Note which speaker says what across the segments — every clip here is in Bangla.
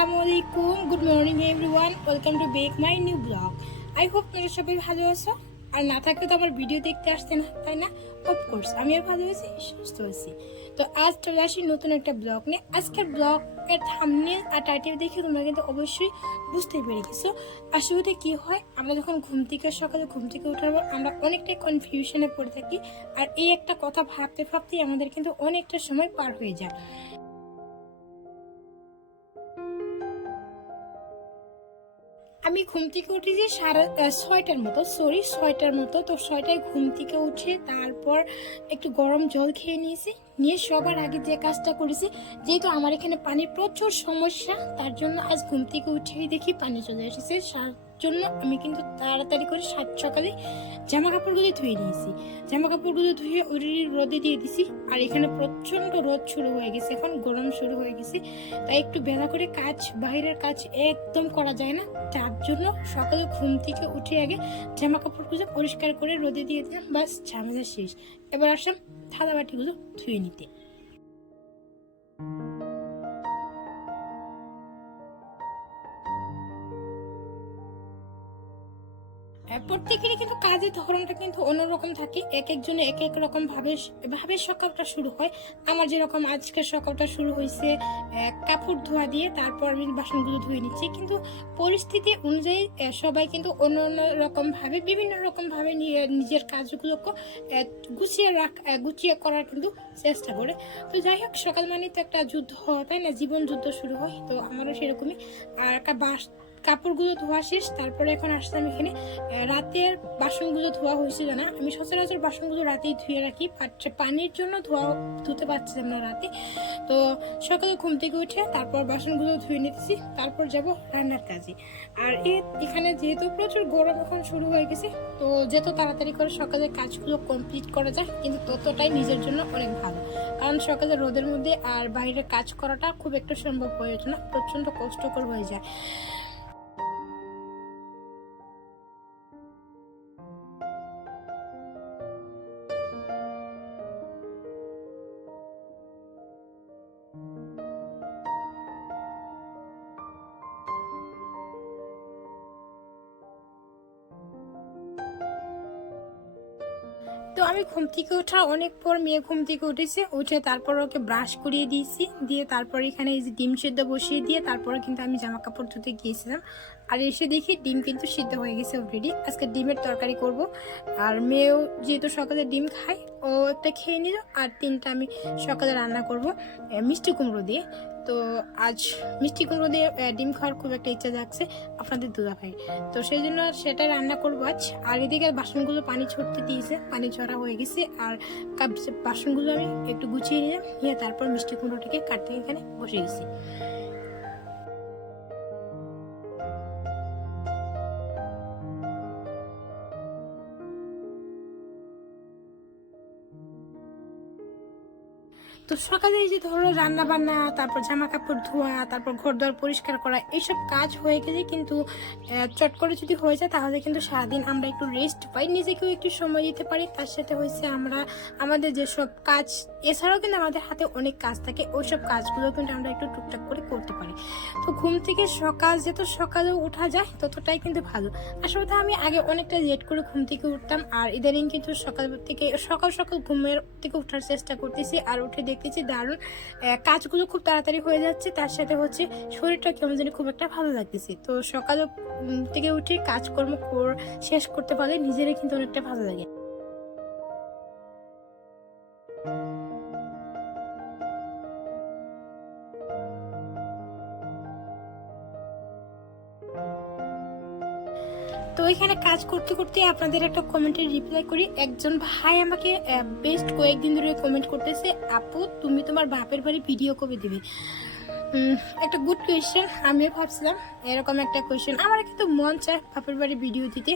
Speaker 1: আলাইকুম। Good morning everyone welcome to back my new blog I hope তোমরা সবাই ভালো আছো। আর না থাকলে তো আমার ভিডিও দেখতে আসতে না, তাই না? অফকোর্স আমিও ভালো আছি, সুস্থ আছি। তো আজ চলে আসি নতুন একটা ব্লগ নিয়ে। আজকের ব্লগ এর থামনে আর টাইটেল দেখে তোমরা কিন্তু অবশ্যই বুঝতে পেরে গেছো। আসলে কি হয়, আমরা যখন ঘুম থেকে, সকালে ঘুম থেকে ওঠার পর আমরা অনেকটাই কনফিউশনে পড়ে থাকি। আর এই একটা কথা ভাবতে, ভাবতেই আমাদের কিন্তু অনেকটা সময় পার হয়ে যায়। আমি ঘুম থেকে উঠেছি সাড়ে ছয়টার মতো সরি ছয়টার মতো। তো ছয়টায় ঘুম থেকে উঠে তারপর একটু গরম জল খেয়ে নিয়েছি। নিয়ে সবার আগে যে কাজটা করেছি, যেহেতু আমার এখানে পানির প্রচুর সমস্যা, তার জন্য আজ ঘুম থেকে উঠেই দেখি পানি চলে এসেছে। জন্য আমি কিন্তু তাড়াতাড়ি করে সাত সকালে জামা কাপড়গুলো ধুয়ে নিয়েছি। জামা কাপড়গুলো ধুয়ে অলরেডি রোদে দিয়ে দিছি, আর এখানে প্রচণ্ড রোদ শুরু হয়ে গেছে, এখন গরম শুরু হয়ে গেছে। তাই একটু বেলা করে কাজ বাইরের কাজ একদম করা যায় না। তার জন্য সকালে ঘুম থেকে উঠে আগে জামা কাপড়গুলো পরিষ্কার করে রোদে দিয়ে দিলাম বাস ঝামেলা শেষ। এবার আসলাম থালা বাটিগুলো ধুয়ে নিতে। প্রত্যেকেরই কিন্তু কাজের ধরনটা কিন্তু অন্যরকম থাকে। এক একজনে এক এক রকম ভাবে ভাবে সকালটা শুরু হয়। আমার যেরকম আজকের সকালটা শুরু হয়েছে কাপড় ধোয়া দিয়ে তারপর আমি বাসনগুলো ধুয়ে নিচ্ছি। কিন্তু পরিস্থিতি অনুযায়ী সবাই কিন্তু অন্য অন্য রকমভাবে বিভিন্ন রকমভাবে নিজের কাজগুলোকে গুছিয়ে রাখ গুছিয়ে করার কিন্তু চেষ্টা করে। তো যাই হোক সকাল মানে তো একটা যুদ্ধ হয়, তাই না? জীবন যুদ্ধ শুরু হয় তো আমারও সেরকমই। আর একটা বাস কাপড়গুলো ধোয়া শেষ, তারপরে এখন আসলাম এখানে। রাতের বাসনগুলো ধোয়া হয়েছিল না আমি সচরাচর বাসনগুলো রাতেই ধুয়ে রাখি পানির জন্য ধোয়া ধুতে পারছিলাম না রাতে। তো সকালে ঘুম থেকে উঠে তারপর বাসনগুলো ধুয়ে নিতেছি তারপর যাব রান্নার কাজে। আর এ- এখানে যেহেতু প্রচুর গরম এখন শুরু হয়ে গেছে, তো যত তাড়াতাড়ি করে সকালে কাজগুলো কমপ্লিট করা যায়, কিন্তু ততটাই নিজের জন্য অনেক ভালো। কারণ সকালে রোদের মধ্যে আর বাইরে কাজ করাটা খুব একটা সম্ভব হয়ে ওঠে না প্রচণ্ড কষ্টকর হয়ে যায়। আমি ঘুম থেকে ওঠা অনেক পর মেয়ে ঘুম থেকে উঠেছে, উঠে তারপর ওকে ব্রাশ করিয়ে দিয়েছি। দিয়ে তারপর এখানে এই যে ডিম সেদ্ধ বসিয়ে দিয়ে তারপরে কিন্তু আমি জামা কাপড় ধুতে গিয়েছিলাম। আর এসে দেখি ডিম কিন্তু সিদ্ধ হয়ে গেছে অলরেডি আজকে ডিমের তরকারি করব। আর মেয়েও যেহেতু সকালে ডিম খায়, ও একটা খেয়ে নিল। আর তিনটা আমি সকালে রান্না করব মিষ্টি কুমড়ো দিয়ে। তো আজ মিষ্টি কুমড়ো দিয়ে ডিম খাওয়ার খুব একটা ইচ্ছা যাচ্ছে আপনাদের দুধা ভাই তো সেই জন্য সেটা রান্না করব আজ। আর এদিকে বাসনগুলো পানি ছড়তে দিয়েছে, পানি ছড়া হয়ে গেছে। আর বাসনগুলো আমি একটু গুছিয়ে নিয়ে তারপর মিষ্টি কুমড়োটাকে কাটতে এখানে বসে গেছি তো সকালে যে ধরো রান্না বান্না তারপর জামা কাপড় ধোয়া, তারপর ঘর দর পরিষ্কার করা, এইসব কাজ হয়ে গেলে কিন্তু চট করে যদি হয়ে যায় তাহলে কিন্তু সারাদিন আমরা একটু রেস্ট পাই, নিজেকেও একটু সময় দিতে পারি। তার সাথে হয়েছে আমরা, আমাদের যেসব কাজ, এছাড়াও কিন্তু আমাদের হাতে অনেক কাজ থাকে, ওইসব কাজগুলো কিন্তু আমরা একটু টুকটাক করে করতে পারি। তো ঘুম থেকে সকাল যত সকালেও ওঠা যায়, ততটাই কিন্তু ভালো। আসলে আমি আগে অনেকটা লেট করে ঘুম থেকে উঠতাম, আর ইদানিং কিন্তু সকাল থেকে, সকাল সকাল ঘুমের থেকে ওঠার চেষ্টা করতেছি, আর উঠে দেখতেছি দারুণ কাজগুলো খুব তাড়াতাড়ি হয়ে যাচ্ছে, তার সাথে হচ্ছে শরীরটা কেমন জানি খুব একটা ভালো লাগতেছে। তো সকাল থেকে উঠে কাজকর্ম কর- শেষ করতে পারলে নিজেরই কিন্তু অনেকটা ভালো লাগে। তো এখানে কাজ করতে করতে আপনাদের একটা কমেন্টের রিপ্লাই করি। একজন ভাই আমাকে বেস্ট কয়েকদিন ধরে কমেন্ট করতেছে, আপু, তুমি তোমার বাপের বাড়ি ভিডিও কবে দিবে? একটা গুড কোয়েশ্চেন আমিও ভাবছিলাম, এরকম একটা কোয়েশ্চেন আমার কিন্তু মন চায় বাপের বাড়ি ভিডিও দিতে,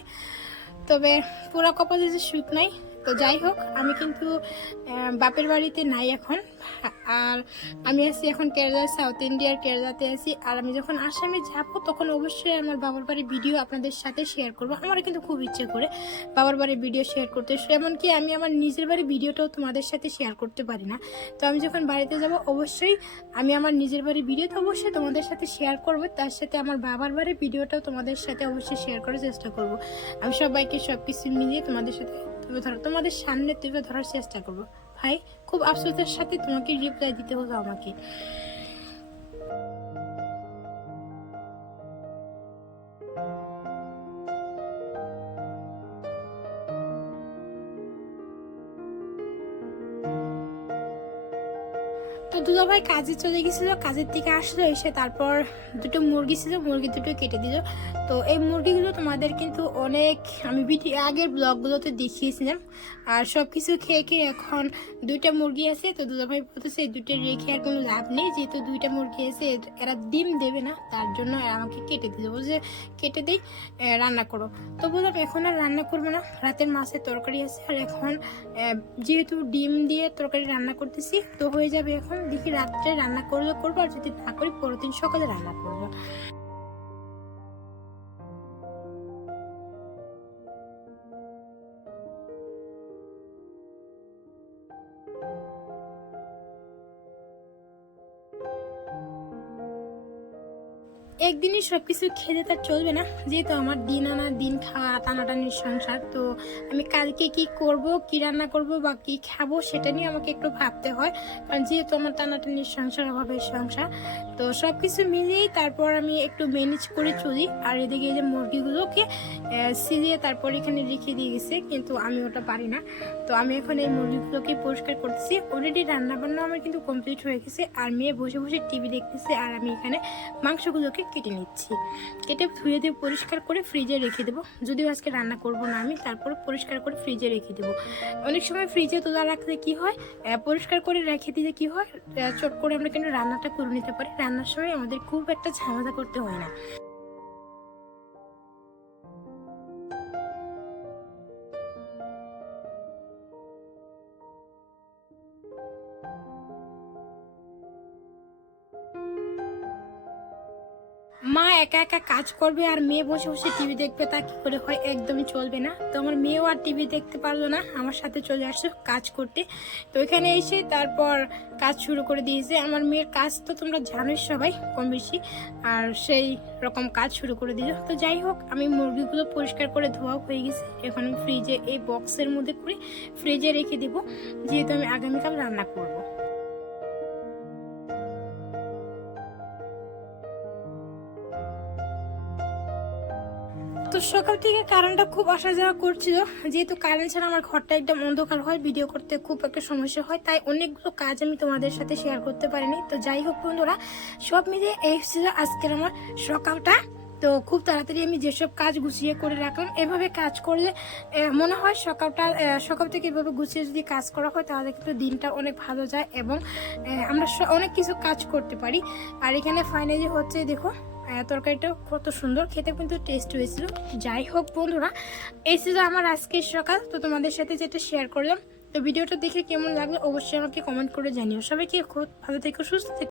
Speaker 1: তবে পুরা কপালে যে সুখ নাই তো যাই হোক, আমি কিন্তু বাপের বাড়িতে নাই এখন। আর আমি আছি এখন কেরালা সাউথ ইন্ডিয়ার কেরালাতে আছি। আর আমি যখন আসামে যাব, তখন অবশ্যই আমার বাবার বাড়ির ভিডিও আপনাদের সাথে শেয়ার করব। আমার কিন্তু খুব ইচ্ছে করে বাবার বাড়ির ভিডিও শেয়ার করতে। এমনকি আমি আমার নিজের বাড়ির ভিডিওটাও তোমাদের সাথে শেয়ার করতে পারি না। তো আমি যখন বাড়িতে যাব, অবশ্যই আমি আমার নিজের বাড়ির ভিডিও তো অবশ্যই তোমাদের সাথে শেয়ার করব। তার সাথে আমার বাবার বাড়ির ভিডিওটাও তোমাদের সাথে অবশ্যই শেয়ার করার চেষ্টা করব। আমি সবাইকে সব কিছু মিলিয়ে তোমাদের সাথে তুলে ধরো, তোমাদের সামনে তুলে ধরার চেষ্টা করব। ভাই, খুব আফসোসের সাথে তোমাকে রিপ্লাই দিতে হলো আমাকে। তো দুলা ভাই কাজে চলে গেছিল, কাজের থেকে আসলো, এসে তারপর দুটো মুরগি ছিল, মুরগি দুটো কেটে দিল। তো এই মুরগিগুলো তোমাদের কিন্তু অনেক, আমি ভিডিও আগের ব্লগগুলোতে দেখিয়েছিলাম। আর সব কিছু খেয়ে খেয়ে এখন দুইটা মুরগি আছে, তো দুলা ভাই বলতেছে এই দুটো রেখে আর কোনো লাভ নেই, যেহেতু দুইটা মুরগি আছে এরা ডিম দেবে না, তার জন্য আমাকে কেটে দিল। বলছে, কেটে দিই রান্না করো। তো বললাম, এখন আর রান্না করব না, রাতের মাছের তরকারি আছে, আর এখন যেহেতু ডিম দিয়ে তরকারি রান্না করতেছি, তো হয়ে যাবে এখন দেখি রাত্রে রান্না করলে করব আর যদি না করি পরের দিন সকালে রান্না করব একদিনই সবকিছু খেতে তার চলবে না। যেহেতু আমার দিন আনা দিন খাওয়া, টানাটানির সংসার, তো আমি কালকে কি করব, কি রান্না করব বা কি খাব সেটা নিয়ে আমাকে একটু ভাবতে হয়। কারণ যেহেতু আমার টানাটানির সংসার, অভাবের সংসার, তো সব কিছু মিলিয়েই তারপর আমি একটু ম্যানেজ করে চলি। আর এদিকে যে মুরগিগুলোকে সিলিয়ে তারপর এখানে রেখে দিয়ে গেছে, কিন্তু আমি ওটা পারি না। তো আমি এখন এই মুরগিগুলোকে পরিষ্কার করতেছি। অলরেডি রান্না বান্না আমার কিন্তু কমপ্লিট হয়ে গেছে। আর মেয়ে বসে বসে টিভি দেখতেছে। আর আমি এখানে মাংসগুলোকে কেটে নিচ্ছি। কেটে ধুয়ে দিয়ে পরিষ্কার করে ফ্রিজে রেখে দেবো। যদিও আজকে রান্না করব না আমি, তারপর পরিষ্কার করে ফ্রিজে রেখে দেবো। অনেক সময় ফ্রিজে তোলা রাখতে কি হয়? পরিষ্কার করে রেখে দিলে কি হয়? চট করে আমরা কিন্তু রান্নাটা করে নিতে পারি? রান্নার সময় আমাদের খুব একটা ঝামেলা করতে হয় না। একা একা কাজ করবে আর মেয়ে বসে বসে টিভি দেখবে, তা কি করে হয়? একদমই চলবে না। তো আমার মেয়েও আর টিভি দেখতে পারল না। আমার সাথে চলে আসছে কাজ করতে। তো এখানে এসে তারপর কাজ শুরু করে দিয়েছে। আমার মেয়ের কাজ তো তোমরা জানোই সবাই, কম বেশি। আর সেই রকম কাজ শুরু করে দিল। তো যাই হোক, আমি মুরগিগুলো পরিষ্কার করে ধোয়া হয়ে গেছে। এখন ফ্রিজে এই বক্সের মধ্যে করে ফ্রিজে রেখে দেবো। যেহেতু আমি আগামীকাল রান্না করব। তো সকাল থেকে কারেন্টটা খুব আসা যাওয়া করছিল। যেহেতু কারেন্ট ছাড়া আমার ঘরটা একদম অন্ধকার হয় ভিডিও করতে খুব একটা সমস্যা হয়, তাই অনেকগুলো কাজ আমি তোমাদের সাথে শেয়ার করতে পারিনি। তো যাই হোক বন্ধুরা, সব মিলিয়ে এই ছিল আজকের আমার সকালটা। তো খুব তাড়াতাড়ি আমি যেসব কাজ গুছিয়ে করে রাখলাম, এভাবে কাজ করলে মনে হয় সকালটা সকাল থেকে এভাবে গুছিয়ে যদি কাজ করা হয়, তাহলে কিন্তু দিনটা অনেক ভালো যায় এবং আমরা অনেক কিছু কাজ করতে পারি। আর এখানে ফাইনালি হচ্ছে, দেখো তরকারিটা কত সুন্দর, খেতে কিন্তু টেস্ট হয়েছিল। যাই হোক বন্ধুরা, এই ছিল আমার আজকের সকাল। তো তোমাদের সাথে যেটা শেয়ার করলাম, তো ভিডিওটা দেখে কেমন লাগল অবশ্যই আমাকে কমেন্ট করে জানিও। সবাইকে খুব ভালো থেকো, সুস্থ থেকো।